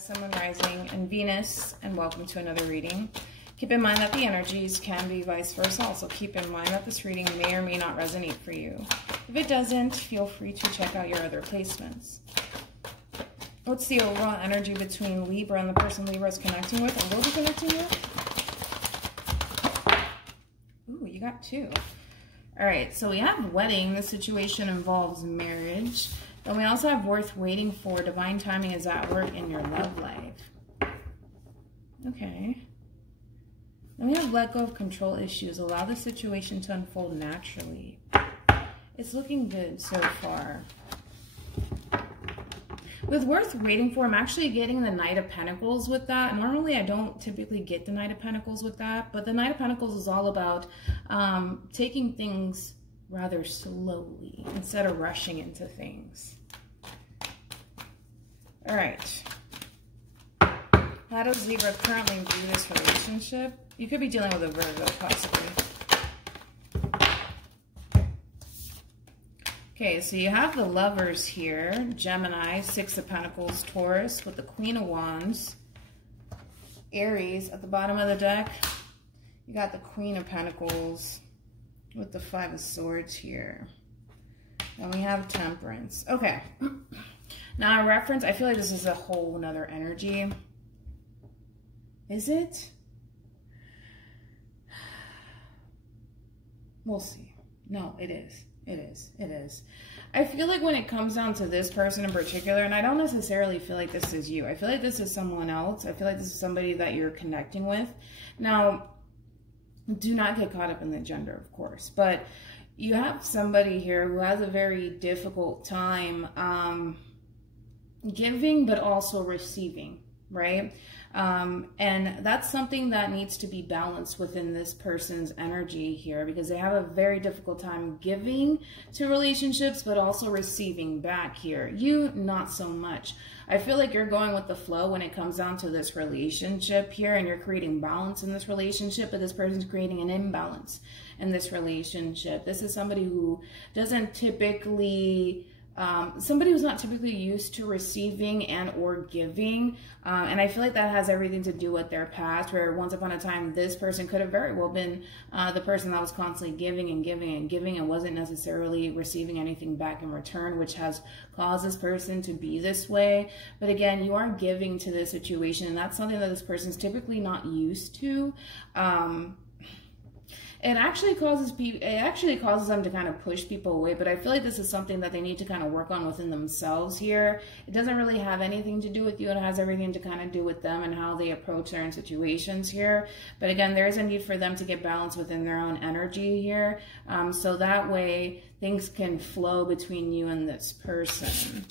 Sun, Moon, Rising, and Venus, and welcome to another reading. Keep in mind that the energies can be vice versa. Also keep in mind that this reading may or may not resonate for you. If it doesn't, feel free to check out your other placements. What's the overall energy between Libra and the person Libra is connecting with and will be connecting with? Ooh, you got two. All right, so we have wedding. The situation involves marriage. And we also have worth waiting for. Divine timing is at work in your love life. Okay. Then we have let go of control issues. Allow the situation to unfold naturally. It's looking good so far. With worth waiting for, I'm actually getting the Knight of Pentacles with that. Normally, I don't typically get the Knight of Pentacles with that. But the Knight of Pentacles is all about taking things rather slowly instead of rushing into things. All right. How does Libra currently view this relationship? You could be dealing with a Virgo, possibly. Okay, so you have the Lovers here. Gemini, Six of Pentacles, Taurus with the Queen of Wands. Aries at the bottom of the deck. You got the Queen of Pentacles with the Five of Swords here. And we have Temperance. Okay. Now, a reference, I feel like this is a whole nother energy. Is it? We'll see. No, it is. It is. It is. I feel like when it comes down to this person in particular, and I don't necessarily feel like this is you. I feel like this is someone else. I feel like this is somebody that you're connecting with. Now, do not get caught up in the gender, of course, but you have somebody here who has a very difficult time giving, but also receiving, right? And that's something that needs to be balanced within this person's energy here, because they have a very difficult time giving to relationships, but also receiving back here. You, not so much. I feel like you're going with the flow when it comes down to this relationship here, and you're creating balance in this relationship, but this person's creating an imbalance in this relationship. This is somebody who doesn't typically... somebody who's not typically used to receiving and or giving, and I feel like that has everything to do with their past, where once upon a time this person could have very well been the person that was constantly giving and giving and giving and wasn't necessarily receiving anything back in return, which has caused this person to be this way. But again, you are giving to this situation, and that's something that this person's typically not used to. It actually causes them to kind of push people away, but I feel like this is something that they need to kind of work on within themselves here. It doesn't really have anything to do with you. It has everything to kind of do with them and how they approach certain situations here. But again, there is a need for them to get balance within their own energy here, so that way things can flow between you and this person.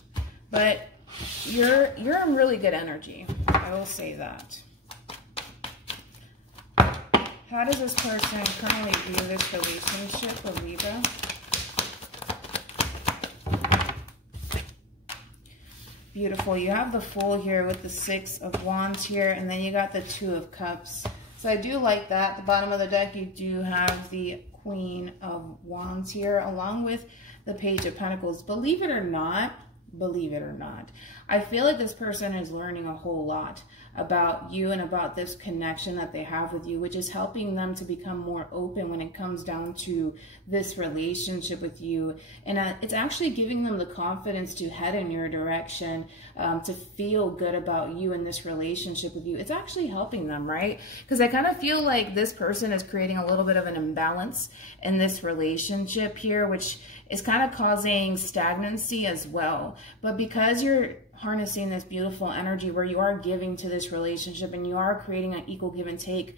But you're in really good energy. I will say that. How does this person currently view this relationship with Libra? Beautiful. You have the Fool here with the Six of Wands here, and then you got the Two of Cups. So I do like that. At the bottom of the deck, you do have the Queen of Wands here, along with the Page of Pentacles. Believe it or not, I feel like this person is learning a whole lot about you and about this connection that they have with you, which is helping them to become more open when it comes down to this relationship with you. And it's actually giving them the confidence to head in your direction, to feel good about you and this relationship with you. It's actually helping them, right? Because I kind of feel like this person is creating a little bit of an imbalance in this relationship here, which is kind of causing stagnancy as well. But because you're harnessing this beautiful energy where you are giving to this relationship and you are creating an equal give and take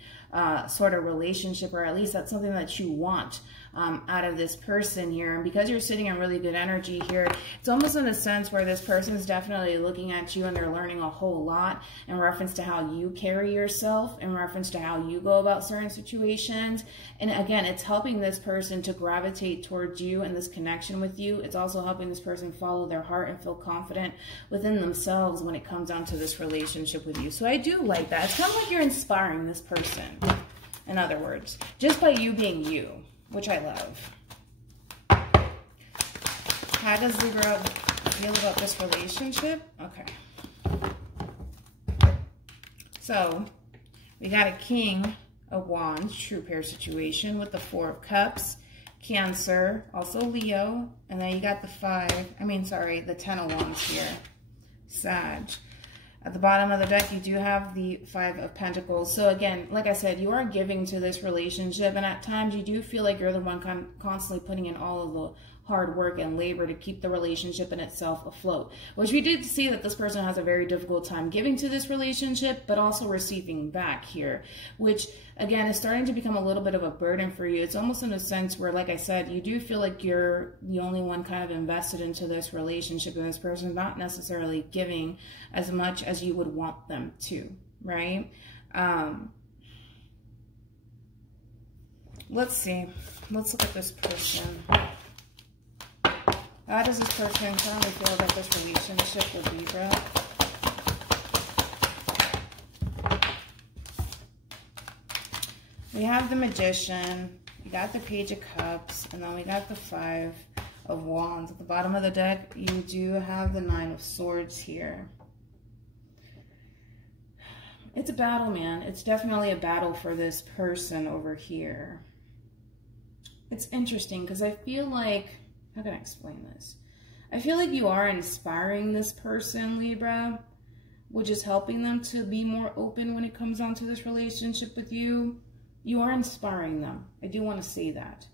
sort of relationship, or at least that's something that you want out of this person here. And because you're sitting in really good energy here, it's almost in a sense where this person is definitely looking at you and they're learning a whole lot in reference to how you carry yourself, in reference to how you go about certain situations. And again, it's helping this person to gravitate towards you and this connection with you. It's also helping this person follow their heart and feel confident within themselves when it comes down to this relationship with you. So I do like that. It's kind of like you're inspiring this person, in other words, just by you being you, which I love. How does Libra feel about this relationship? Okay. So we got a King of Wands, true pair situation with the Four of Cups, Cancer, also Leo, and then you got the the Ten of Wands here, Sag. At the bottom of the deck, you do have the Five of Pentacles. So again, like I said, you are giving to this relationship, and at times you do feel like you're the one constantly putting in all of the hard work and labor to keep the relationship in itself afloat, which we did see that this person has a very difficult time giving to this relationship, but also receiving back here, which again is starting to become a little bit of a burden for you. It's almost in a sense where, like I said, you do feel like you're the only one kind of invested into this relationship, and this person not necessarily giving as much as you would want them to, right? Let's see. Let's look at this person. How does this person currently feel about this relationship with Libra? We have the Magician, we got the Page of Cups, and then we got the Five of Wands. At the bottom of the deck, you do have the Nine of Swords here. It's a battle, man. It's definitely a battle for this person over here. It's interesting because I feel like, how can I explain this? I feel like you are inspiring this person, Libra, which is helping them to be more open when it comes down to this relationship with you. You are inspiring them. I do want to say that.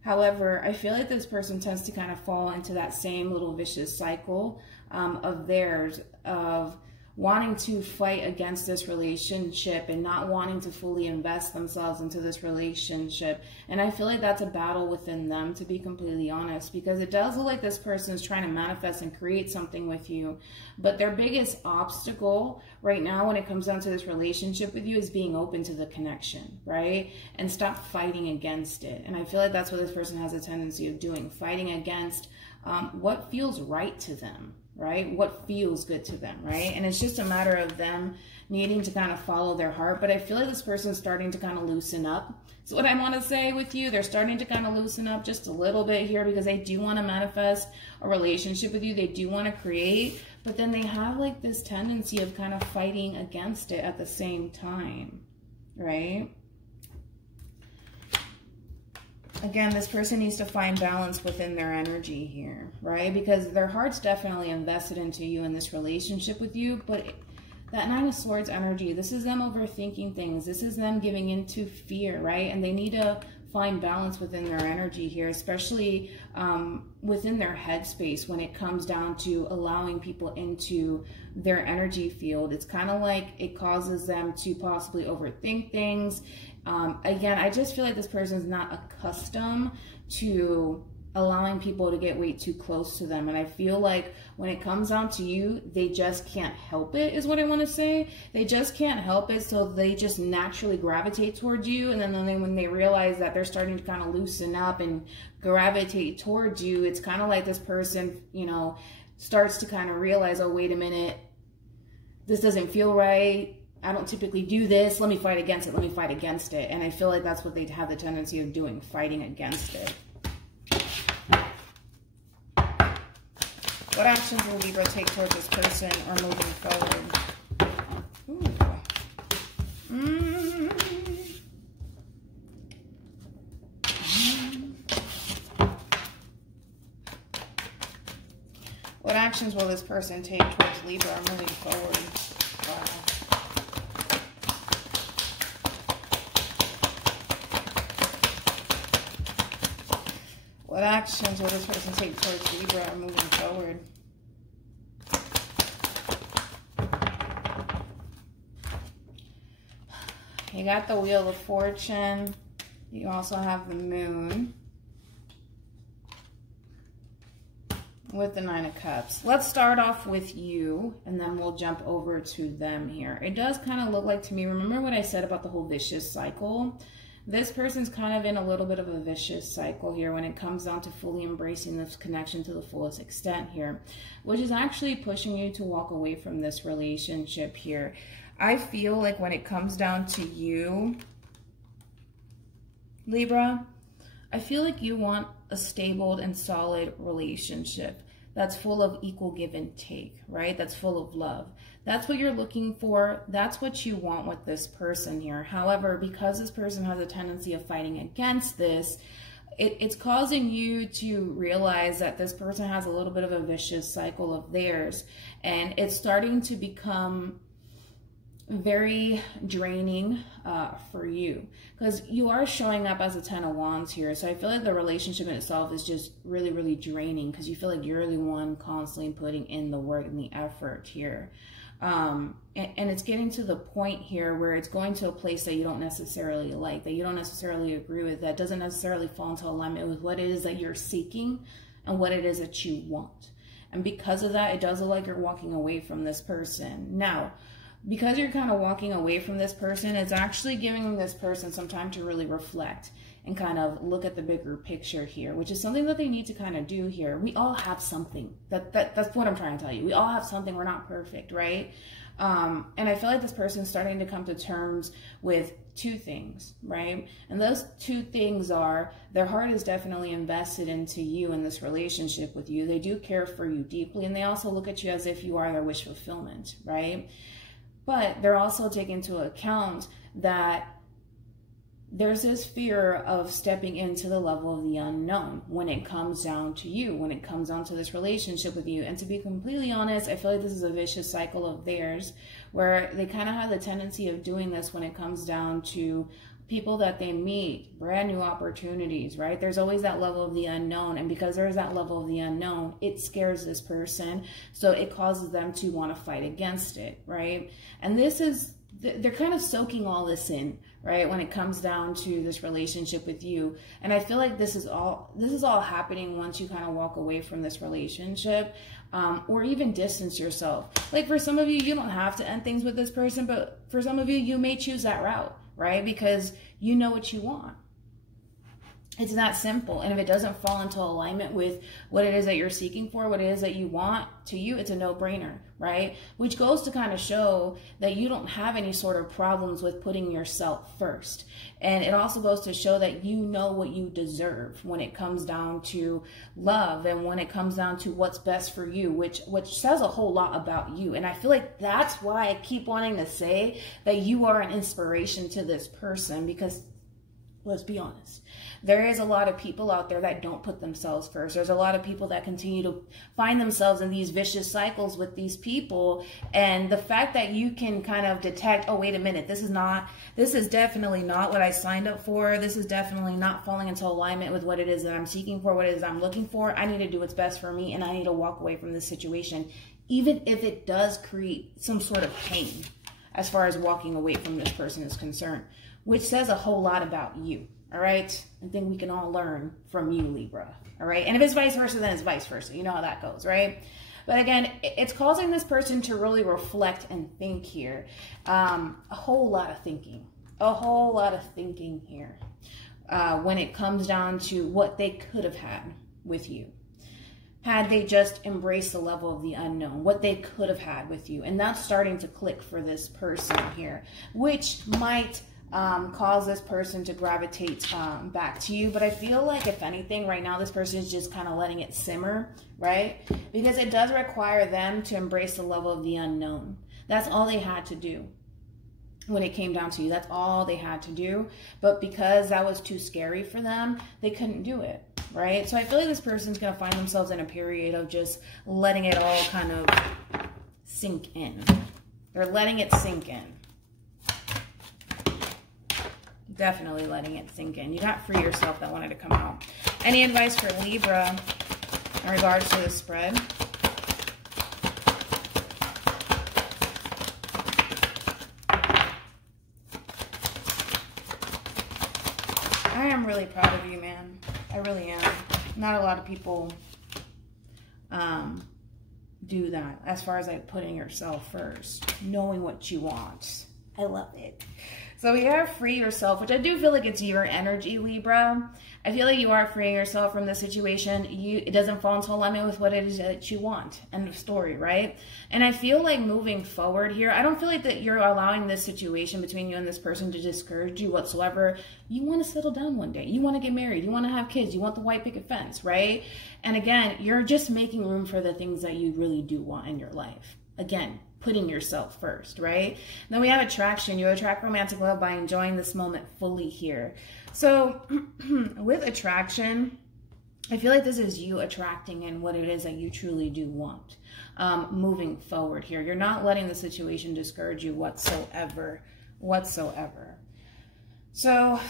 However, I feel like this person tends to kind of fall into that same little vicious cycle of theirs, of wanting to fight against this relationship and not wanting to fully invest themselves into this relationship. And I feel like that's a battle within them, to be completely honest, because it does look like this person is trying to manifest and create something with you. But their biggest obstacle right now when it comes down to this relationship with you is being open to the connection, right? And stop fighting against it. And I feel like that's what this person has a tendency of doing, fighting against what feels right to them, right? What feels good to them, right? And it's just a matter of them needing to kind of follow their heart. But I feel like this person is starting to kind of loosen up. So what I want to say with you, they're starting to kind of loosen up just a little bit here because they do want to manifest a relationship with you. They do want to create, but then they have like this tendency of kind of fighting against it at the same time, right? Again, this person needs to find balance within their energy here, right? Because their heart's definitely invested into you in this relationship with you, but that Nine of Swords energy, this is them overthinking things. This is them giving into fear, right? And they need to find balance within their energy here, especially within their headspace when it comes down to allowing people into their energy field. It's kind of like it causes them to possibly overthink things. Again, I just feel like this person is not accustomed to allowing people to get way too close to them. And I feel like when it comes down to you, they just can't help it, is what I want to say. They just can't help it, so they just naturally gravitate towards you. And then when they realize that they're starting to kind of loosen up and gravitate towards you, it's kind of like this person, you know, starts to kind of realize, oh, wait a minute, this doesn't feel right. I don't typically do this. Let me fight against it. Let me fight against it. And I feel like that's what they have the tendency of doing, fighting against it. What actions will Libra take towards this person or moving forward? What actions will this person take towards Libra or moving forward? Wow. What actions will this person take towards Libra or moving forward? You got the Wheel of Fortune. You also have the Moon with the Nine of Cups. Let's start off with you, and then we'll jump over to them here. It does kind of look like to me, remember what I said about the whole vicious cycle? This person's kind of in a little bit of a vicious cycle here when it comes down to fully embracing this connection to the fullest extent here, which is actually pushing you to walk away from this relationship here. I feel like when it comes down to you, Libra, I feel like you want a stable and solid relationship that's full of equal give and take, right? That's full of love. That's what you're looking for. That's what you want with this person here. However, because this person has a tendency of fighting against this, it's causing you to realize that this person has a little bit of a vicious cycle of theirs, and it's starting to become very draining for you, because you are showing up as a 10 of Wands here. So I feel like the relationship in itself is just really, really draining, because you feel like you're the one constantly putting in the work and the effort here. And it's getting to the point here where it's going to a place that you don't necessarily like, that you don't necessarily agree with, that doesn't necessarily fall into alignment with what it is that you're seeking and what it is that you want. And because of that, it does look like you're walking away from this person. Now, because you're kind of walking away from this person, it's actually giving this person some time to really reflect and kind of look at the bigger picture here, which is something that they need to kind of do here. We all have something. That's what I'm trying to tell you. We all have something. We're not perfect, right? And I feel like this person's starting to come to terms with two things, right? And those two things are, their heart is definitely invested into you in this relationship with you. They do care for you deeply, and they also look at you as if you are their wish fulfillment, right? But they're also taking into account that there's this fear of stepping into the level of the unknown when it comes down to you, when it comes down to this relationship with you. And to be completely honest, I feel like this is a vicious cycle of theirs, where they kind of have the tendency of doing this when it comes down to people that they meet, brand new opportunities, right? There's always that level of the unknown. And because there's that level of the unknown, it scares this person. So it causes them to want to fight against it, right? And this is, they're kind of soaking all this in, right, when it comes down to this relationship with you. And I feel like this is all happening once you kind of walk away from this relationship, or even distance yourself. Like for some of you, you don't have to end things with this person, but for some of you, you may choose that route, right? Because you know what you want. It's that simple. And if it doesn't fall into alignment with what it is that you're seeking for, what it is that you want, to you, it's a no-brainer, right? Which goes to kind of show that you don't have any sort of problems with putting yourself first. And it also goes to show that you know what you deserve when it comes down to love and when it comes down to what's best for you, which says a whole lot about you. And I feel like that's why I keep wanting to say that you are an inspiration to this person, because let's be honest, there is a lot of people out there that don't put themselves first. There's a lot of people that continue to find themselves in these vicious cycles with these people. And the fact that you can kind of detect, oh, wait a minute, this is definitely not what I signed up for. This is definitely not falling into alignment with what it is that I'm seeking for, what it is I'm looking for. I need to do what's best for me, and I need to walk away from this situation, even if it does create some sort of pain as far as walking away from this person is concerned, which says a whole lot about you. All right. I think we can all learn from you, Libra. All right. And if it's vice versa, then it's vice versa. You know how that goes, right? But again, it's causing this person to really reflect and think here. A whole lot of thinking here when it comes down to what they could have had with you, had they just embraced the level of the unknown, what they could have had with you. And that's starting to click for this person here, which might cause this person to gravitate back to you. But I feel like, if anything, right now this person is just kind of letting it simmer, right? Because it does require them to embrace the level of the unknown. That's all they had to do when it came down to you. That's all they had to do. But because that was too scary for them, they couldn't do it, right? So I feel like this person's going to find themselves in a period of just letting it all kind of sink in. They're letting it sink in. Definitely letting it sink in. You got Free Yourself that wanted to come out. Any advice for Libra in regards to the spread? I am really proud of you, man. I really am. Not a lot of people do that, as far as like putting yourself first, knowing what you want. I love it. So we are free yourself, which I do feel like it's your energy, Libra. I feel like you are freeing yourself from the situation. It doesn't fall into alignment with what it is that you want. End of story, right? And I feel like moving forward here, I don't feel like that you're allowing this situation between you and this person to discourage you whatsoever. You want to settle down one day. You want to get married. You want to have kids. You want the white picket fence, right? And again, you're just making room for the things that you really do want in your life. Again, putting yourself first, right? Then we have attraction. You attract romantic love by enjoying this moment fully here. So with attraction, I feel like this is you attracting in what it is that you truly do want. Moving forward here, you're not letting the situation discourage you whatsoever. So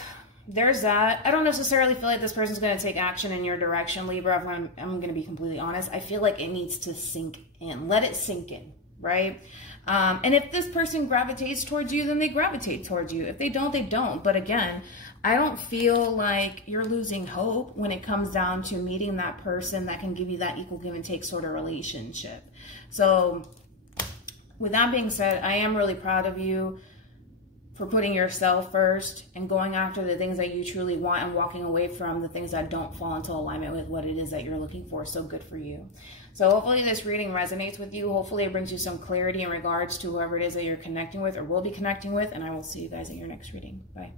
there's that. I don't necessarily feel like this person's going to take action in your direction, Libra. I'm going to be completely honest. I feel like it needs to sink in. Let it sink in, right? And if this person gravitates towards you, then they gravitate towards you. If they don't, they don't. But again, I don't feel like you're losing hope when it comes down to meeting that person that can give you that equal give and take sort of relationship. So with that being said, I am really proud of you for putting yourself first and going after the things that you truly want and walking away from the things that don't fall into alignment with what it is that you're looking for. So good for you. So hopefully this reading resonates with you. Hopefully it brings you some clarity in regards to whoever it is that you're connecting with or will be connecting with. And I will see you guys in your next reading. Bye.